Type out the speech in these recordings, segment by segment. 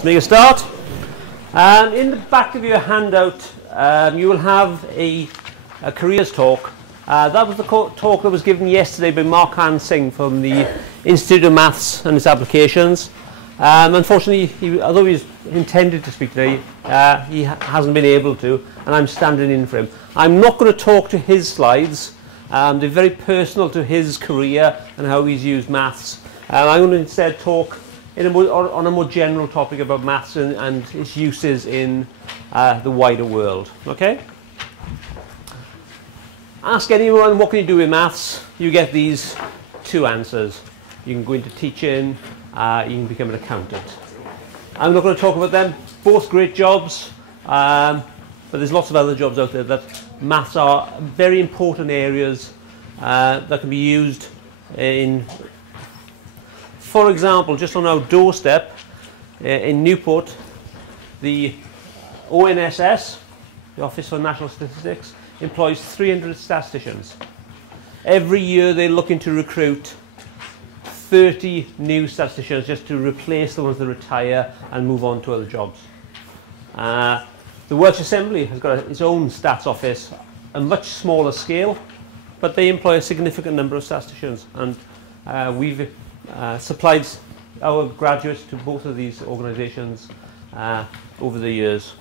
Let's make a start. In the back of your handout, you will have a careers talk. That was the talk that was given yesterday by Markan Singh from the Institute of Maths and its Applications. Unfortunately, although he's intended to speak today, he hasn't been able to, and I'm standing in for him. I'm not going to talk to his slides. They're very personal to his career and how he's used maths. I'm going to instead talk on a more general topic about maths and its uses in the wider world. Okay? Ask anyone, what can you do with maths? You get these two answers. You can go into teaching, you can become an accountant. I'm not going to talk about them. Both great jobs, but there's lots of other jobs out there that maths are very important areas that can be used in. For example, just on our doorstep in Newport, the ONSS, the Office for National Statistics, employs 300 statisticians. Every year they're looking to recruit 30 new statisticians just to replace the ones that retire and move on to other jobs. The Welsh Assembly has got its own stats office, a much smaller scale, but they employ a significant number of statisticians, and we've supplied our graduates to both of these organisations over the years.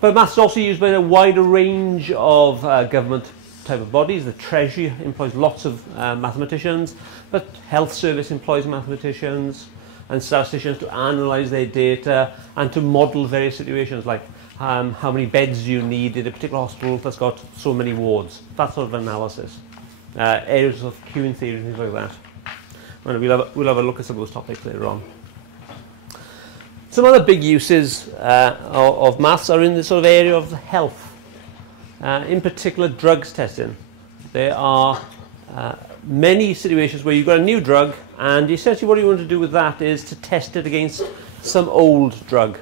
But maths is also used by a wider range of government type of bodies. The Treasury employs lots of mathematicians, but Health Service employs mathematicians and statisticians to analyse their data and to model various situations, like how many beds you need in a particular hospital that's got so many wards. That sort of analysis. Areas of queuing theory and things like that. And we'll have a look at some of those topics later on. Some other big uses of maths are in the sort of area of health. In particular, drugs testing. There are many situations where you've got a new drug, and essentially what you want to do with that is to test it against some old drug.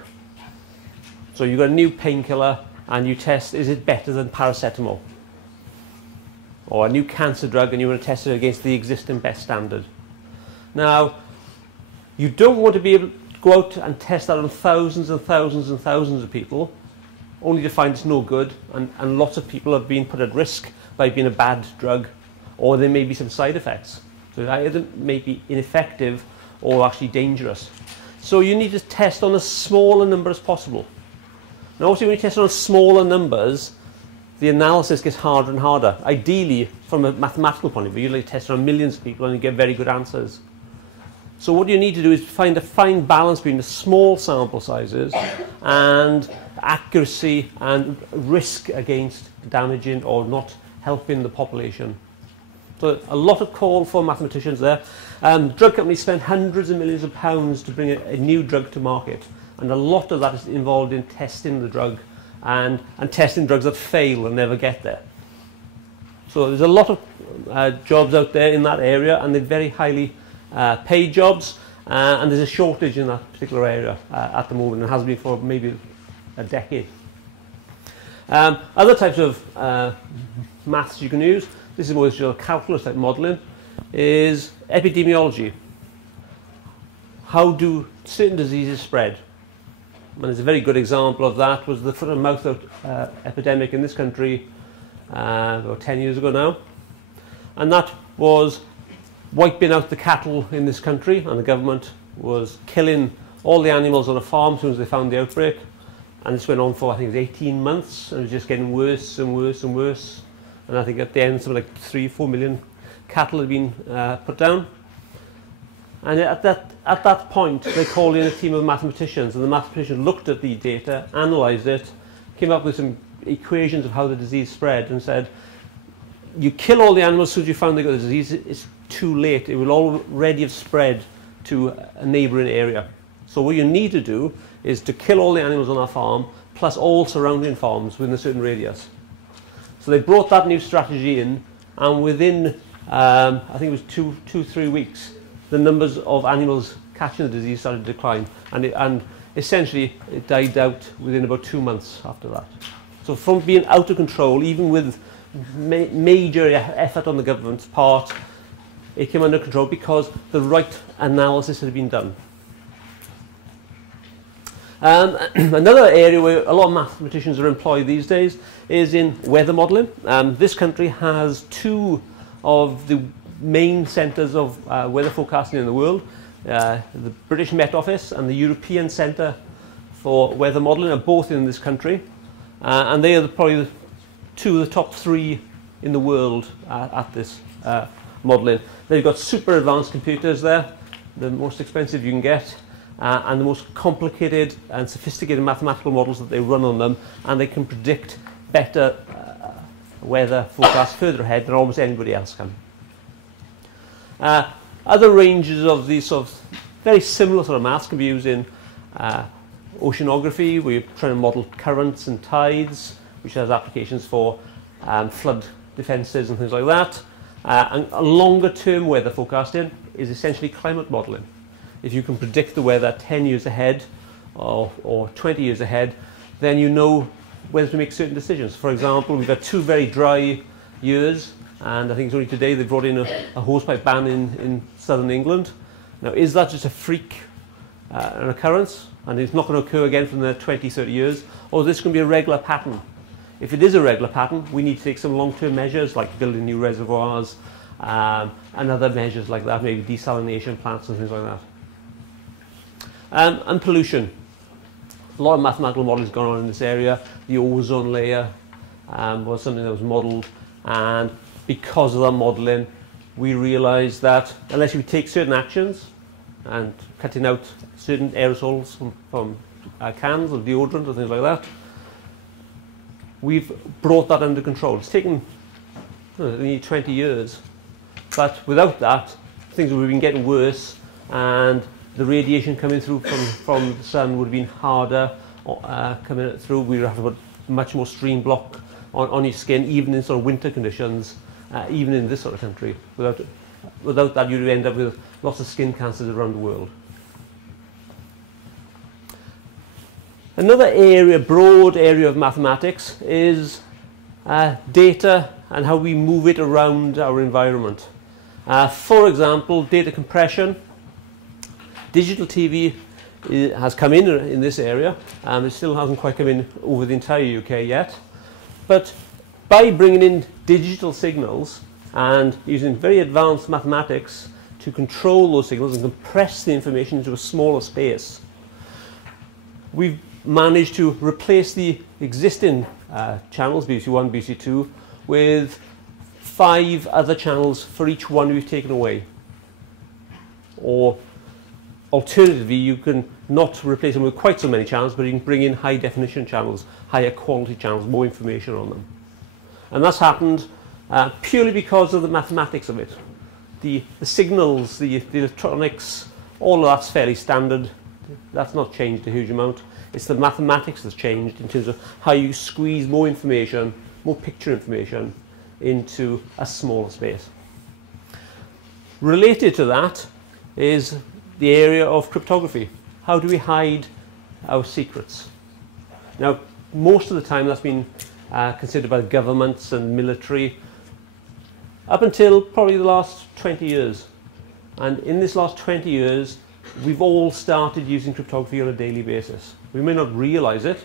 So you've got a new painkiller, and you test, is it better than paracetamol? Or a new cancer drug, and you want to test it against the existing best standard. Now, you don't want to be able to go out and test that on thousands and thousands and thousands of people, only to find it's no good, and lots of people have been put at risk by being a bad drug, or there may be some side effects. So it either may be ineffective or actually dangerous. So you need to test on as small a number as possible. Now also when you test on smaller numbers, the analysis gets harder and harder. Ideally, from a mathematical point of view, you test on millions of people and you get very good answers. So what you need to do is find a fine balance between the small sample sizes and accuracy and risk against damaging or not helping the population. So a lot of call for mathematicians there. Drug companies spend hundreds of millions of pounds to bring a new drug to market, and a lot of that is involved in testing the drug and testing drugs that fail and never get there. So there's a lot of jobs out there in that area, and they're very highly paid jobs, and there's a shortage in that particular area at the moment, and has been for maybe a decade. Other types of maths you can use, this is more just calculus like modelling, is epidemiology. How do certain diseases spread? And there's a very good example of that was the foot and mouth epidemic in this country about 10 years ago now, and that was wiping out the cattle in this country, and the government was killing all the animals on a farm as soon as they found the outbreak, and this went on for I think it was 18 months, and it was just getting worse and worse and worse, and I think at the end something like 3-4 million cattle had been put down. And at that point they called in a team of mathematicians, and the mathematicians looked at the data, analysed it, came up with some equations of how the disease spread, and said, you kill all the animals as soon as you found they got the disease, it's too late. It will already have spread to a neighbouring area. So what you need to do is to kill all the animals on our farm, plus all surrounding farms within a certain radius. So they brought that new strategy in, and within, I think it was 2-3 weeks, the numbers of animals catching the disease started to decline, and essentially it died out within about 2 months after that. So from being out of control, even with major effort on the government's part, it came under control because the right analysis had been done. Another area where a lot of mathematicians are employed these days is in weather modelling. This country has two of the main centres of weather forecasting in the world. The British Met Office and the European Centre for Weather Modelling are both in this country, and they are probably two of the top three in the world at this modelling. They've got super advanced computers there, the most expensive you can get, and the most complicated and sophisticated mathematical models that they run on them, and they can predict better weather forecasts further ahead than almost anybody else can. Other ranges of these sort of very similar sort of maths can be used in oceanography, where you're trying to model currents and tides, which has applications for flood defences and things like that. And a longer term weather forecasting is essentially climate modelling. If you can predict the weather 10 years ahead or 20 years ahead, then you know whether to make certain decisions. For example, we've had two very dry years, and I think it's only today they brought in a hosepipe ban in southern England. Now, is that just a freak, an occurrence, and it's not going to occur again for the 20, 30 years, or is this going to be a regular pattern? If it is a regular pattern, we need to take some long-term measures like building new reservoirs and other measures like that, maybe desalination plants and things like that. And pollution. A lot of mathematical modelling has gone on in this area. The ozone layer was something that was modelled, and because of that modelling, we realised that unless you take certain actions and cutting out certain aerosols from cans of deodorant or things like that, we've brought that under control. It's taken nearly 20 years, but without that, things would have been getting worse, and the radiation coming through from the sun would have been harder coming through. We would have to put much more stream block on your skin, even in sort of winter conditions, even in this sort of country. Without that, you'd end up with lots of skin cancers around the world. Another area, broad area of mathematics is data and how we move it around our environment. For example, data compression. Digital TV has come in this area, and it still hasn't quite come in over the entire UK yet. But by bringing in digital signals and using very advanced mathematics to control those signals and compress the information into a smaller space, we've managed to replace the existing channels, BBC1, BBC2, with 5 other channels for each one we've taken away. Or alternatively, you can not replace them with quite so many channels, but you can bring in high definition channels, higher quality channels, more information on them. And that's happened purely because of the mathematics of it. The signals, the electronics, all of that's fairly standard. That's not changed a huge amount. It's the mathematics that's changed in terms of how you squeeze more information, more picture information, into a smaller space. Related to that is the area of cryptography. How do we hide our secrets? Now, most of the time that's been considered by governments and military up until probably the last 20 years. And in this last 20 years, we've all started using cryptography on a daily basis. We may not realise it,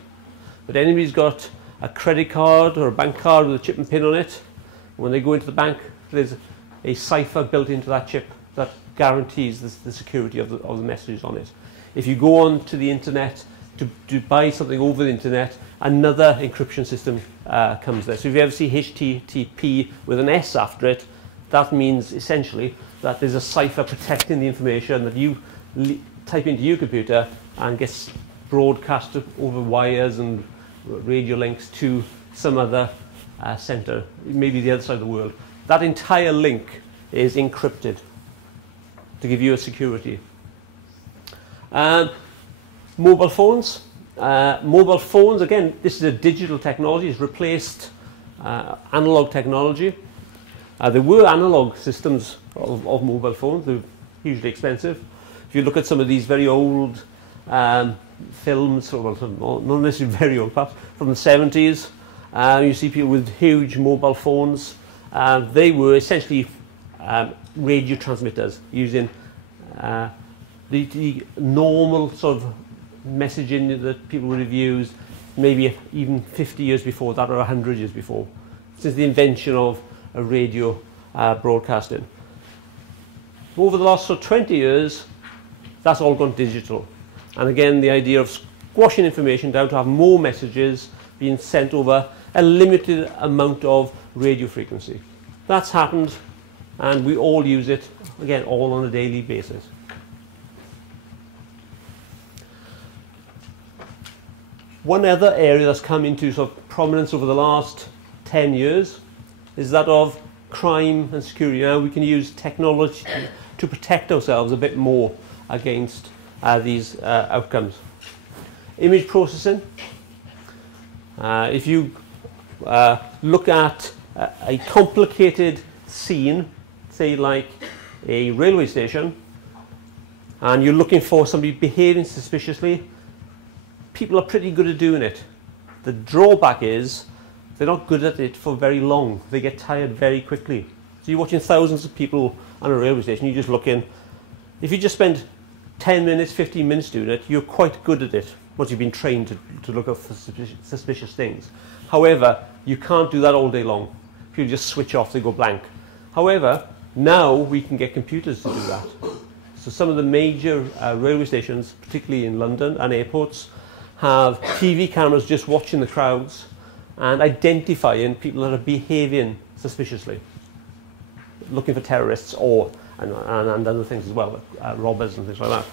but anybody's got a credit card or a bank card with a chip and pin on it. When they go into the bank, there's a cipher built into that chip that guarantees the security of the messages on it. If you go on to the internet to buy something over the internet, another encryption system comes there. So if you ever see HTTP with an S after it, that means essentially that there's a cipher protecting the information that you type into your computer and gets broadcast over wires and radio links to some other center, maybe the other side of the world. That entire link is encrypted to give you a security. Mobile phones. Mobile phones, again, this is a digital technology. It's replaced analog technology. There were analog systems of mobile phones. They're hugely expensive. If you look at some of these very old films, well, not necessarily very old, perhaps, from the 70s, you see people with huge mobile phones. They were essentially radio transmitters using the normal sort of messaging that people would have used maybe even 50 years before that or 100 years before, since the invention of radio broadcasting. Over the last 20 years, that's all gone digital. And again, the idea of squashing information down to have more messages being sent over a limited amount of radio frequency. That's happened, and we all use it, again, all on a daily basis. One other area that's come into sort of prominence over the last 10 years is that of crime and security. Now we can use technology to protect ourselves a bit more against these outcomes. Image processing. If you look at a complicated scene, say like a railway station, and you're looking for somebody behaving suspiciously, people are pretty good at doing it. The drawback is they're not good at it for very long. They get tired very quickly. So you're watching thousands of people on a railway station, you're just looking. If you just spend 10 minutes, 15 minutes doing it, you're quite good at it once you've been trained to look out for suspicious things. However, you can't do that all day long. People just switch off, they go blank. However, now we can get computers to do that. So some of the major railway stations, particularly in London and airports, have TV cameras just watching the crowds and identifying people that are behaving suspiciously, looking for terrorists and other things as well, robbers and things like that.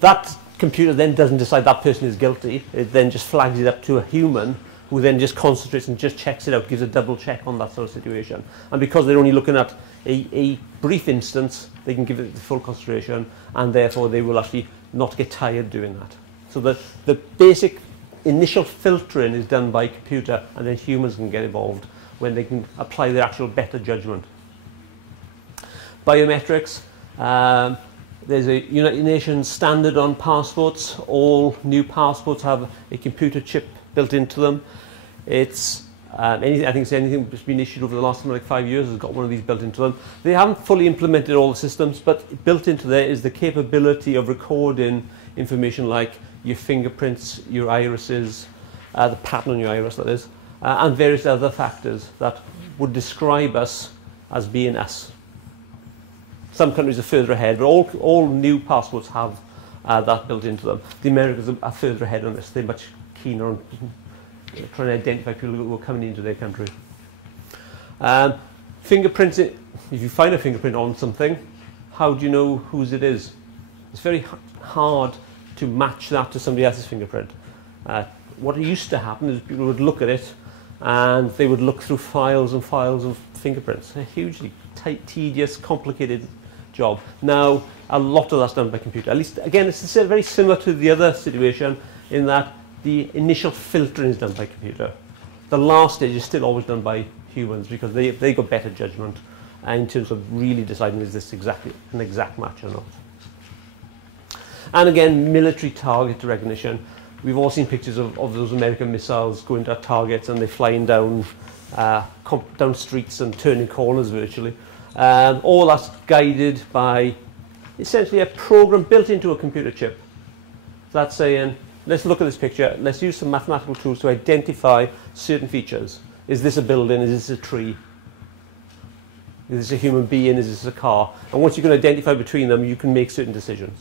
That computer then doesn't decide that person is guilty. It then just flags it up to a human who then just concentrates and just checks it out, gives a double check on that sort of situation. And because they're only looking at a brief instance, they can give it the full concentration, and therefore they will actually not get tired doing that. So the basic initial filtering is done by computer, and then humans can get involved when they can apply their actual better judgment. Biometrics. There's a United Nations standard on passports. All new passports have a computer chip built into them. It's I think it's anything that's been issued over the last like 5 years has got one of these built into them. They haven't fully implemented all the systems, but built into there is the capability of recording information like your fingerprints, your irises, the pattern on your iris, that is, and various other factors that would describe us as being us. Some countries are further ahead, but all new passports have that built into them. The Americans are further ahead on this. They're much keener on trying to identify people who are coming into their country. Fingerprints, if you find a fingerprint on something, how do you know whose it is? It's very hard to match that to somebody else's fingerprint. What used to happen is people would look at it and they would look through files and files of fingerprints. A hugely tedious, complicated job. Now, a lot of that's done by computer. At least, again, it's very similar to the other situation in that the initial filtering is done by computer. The last stage is still always done by humans because they got better judgment in terms of really deciding is this exactly an exact match or not. And again, military target recognition. We've all seen pictures of those American missiles going to targets and they're flying down down streets and turning corners virtually. All that's guided by essentially a program built into a computer chip. So that's saying, let's look at this picture, let's use some mathematical tools to identify certain features. Is this a building? Is this a tree? Is this a human being? Is this a car? And once you can identify between them, you can make certain decisions.